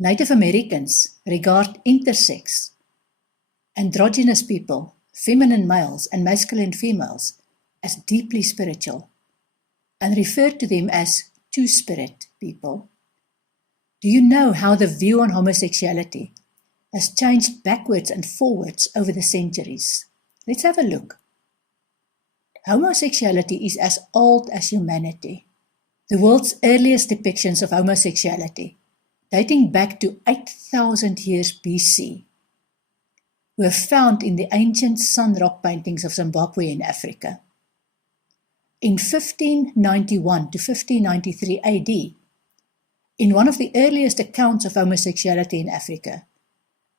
Native Americans regard intersex, androgynous people, feminine males and masculine females, as deeply spiritual and refer to them as two-spirit people. Do you know how the view on homosexuality has changed backwards and forwards over the centuries? Let's have a look. Homosexuality is as old as humanity. The world's earliest depictions of homosexuality, dating back to 8,000 years BC, were found in the ancient sun rock paintings of Zimbabwe in Africa. In 1591 to 1593 AD, in one of the earliest accounts of homosexuality in Africa,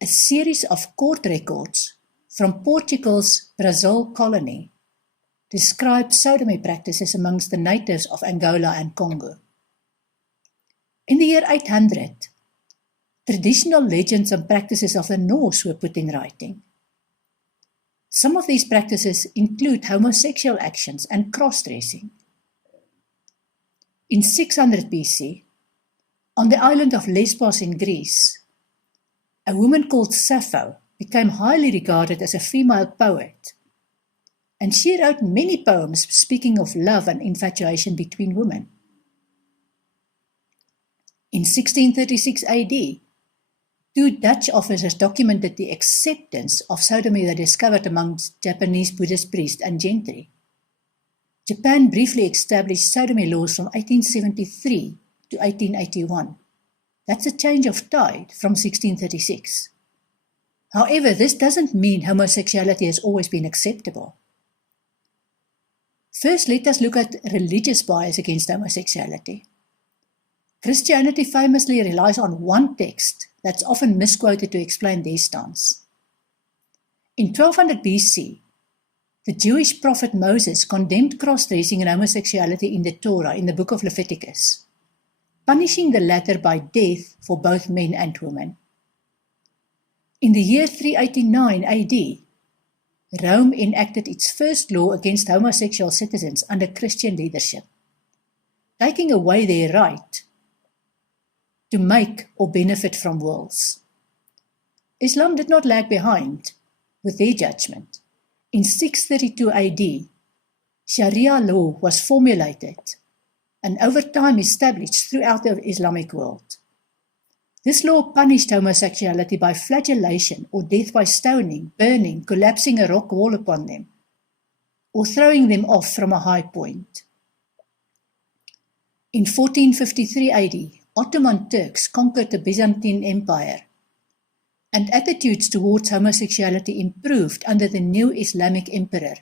a series of court records from Portugal's Brazil colony describe sodomy practices amongst the natives of Angola and Congo. In the year 800, traditional legends and practices of the Norse were put in writing. Some of these practices include homosexual actions and cross-dressing. In 600 BC, on the island of Lesbos in Greece, a woman called Sappho became highly regarded as a female poet, and she wrote many poems speaking of love and infatuation between women. In 1636 AD, two Dutch officers documented the acceptance of sodomy they discovered amongst Japanese Buddhist priests and gentry. Japan briefly established sodomy laws from 1873 to 1881. That's a change of tide from 1636. However, this doesn't mean homosexuality has always been acceptable. First, let us look at religious bias against homosexuality. Christianity famously relies on one text that's often misquoted to explain their stance. In 1200 BC, the Jewish prophet Moses condemned cross-dressing and homosexuality in the Torah in the book of Leviticus, punishing the latter by death for both men and women. In the year 389 AD, Rome enacted its first law against homosexual citizens under Christian leadership, taking away their right to make or benefit from wills. Islam did not lag behind with their judgment. In 632 AD, Sharia law was formulated and over time established throughout the Islamic world. This law punished homosexuality by flagellation or death by stoning, burning, collapsing a rock wall upon them, or throwing them off from a high point. In 1453 AD, Ottoman Turks conquered the Byzantine Empire, and attitudes towards homosexuality improved under the new Islamic emperor,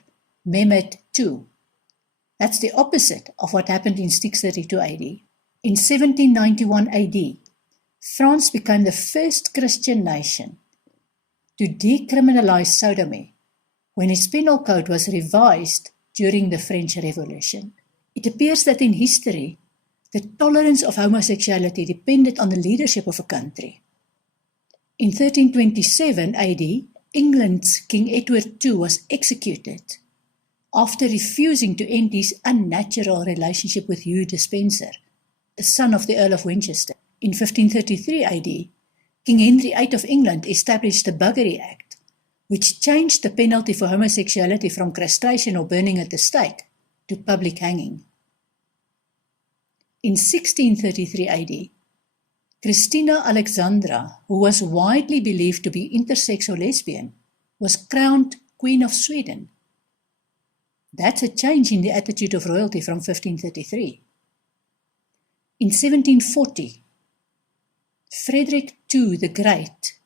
Mehmed II. That's the opposite of what happened in 632 AD. In 1791 AD, France became the first Christian nation to decriminalize sodomy when its penal code was revised during the French Revolution. It appears that in history, the tolerance of homosexuality depended on the leadership of a country. In 1327 AD, England's King Edward II was executed after refusing to end his unnatural relationship with Hugh Despenser, a son of the Earl of Winchester. In 1533 AD, King Henry VIII of England established the Buggery Act, which changed the penalty for homosexuality from castration or burning at the stake to public hanging. In 1633 AD, Christina Alexandra, who was widely believed to be intersex or lesbian, was crowned Queen of Sweden. That's a change in the attitude of royalty from 1533. In 1740, Frederick II the Great,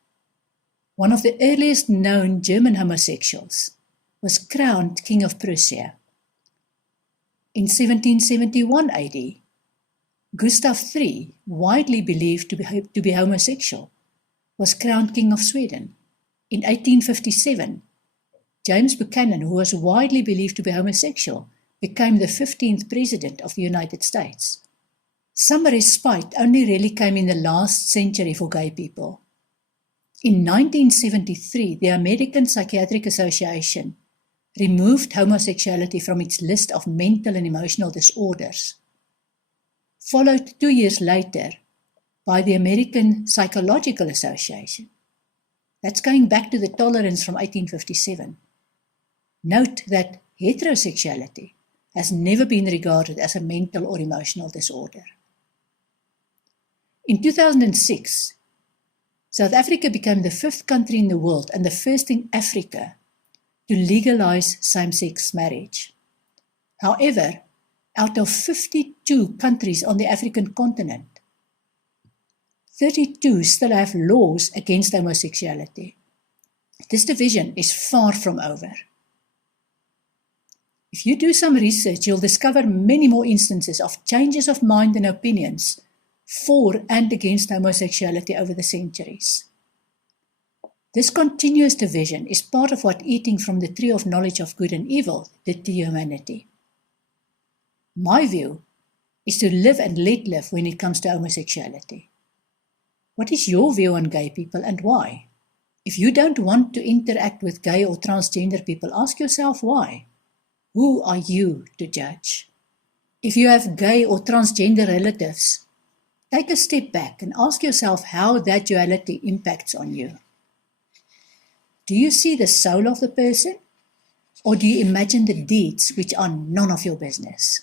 one of the earliest known German homosexuals, was crowned King of Prussia. In 1771 AD, Gustav III, widely believed to be homosexual, was crowned King of Sweden. In 1857, James Buchanan, who was widely believed to be homosexual, became the 15th President of the United States. Some respite only really came in the last century for gay people. In 1973, the American Psychiatric Association removed homosexuality from its list of mental and emotional disorders. Followed 2 years later by the American Psychological Association. That's going back to the tolerance from 1857. Note that heterosexuality has never been regarded as a mental or emotional disorder. In 2006, South Africa became the 5th country in the world and the first in Africa to legalize same-sex marriage. However, out of 52 countries on the African continent, 32 still have laws against homosexuality. This division is far from over. If you do some research, you'll discover many more instances of changes of mind and opinions for and against homosexuality over the centuries. This continuous division is part of what eating from the tree of knowledge of good and evil did to humanity. My view is to live and let live when it comes to homosexuality. What is your view on gay people and why? If you don't want to interact with gay or transgender people, ask yourself why. Who are you to judge? If you have gay or transgender relatives, take a step back and ask yourself how that duality impacts on you. Do you see the soul of the person, or do you imagine the deeds which are none of your business?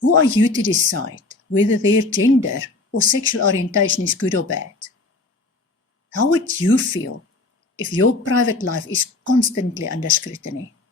Who are you to decide whether their gender or sexual orientation is good or bad? How would you feel if your private life is constantly under scrutiny?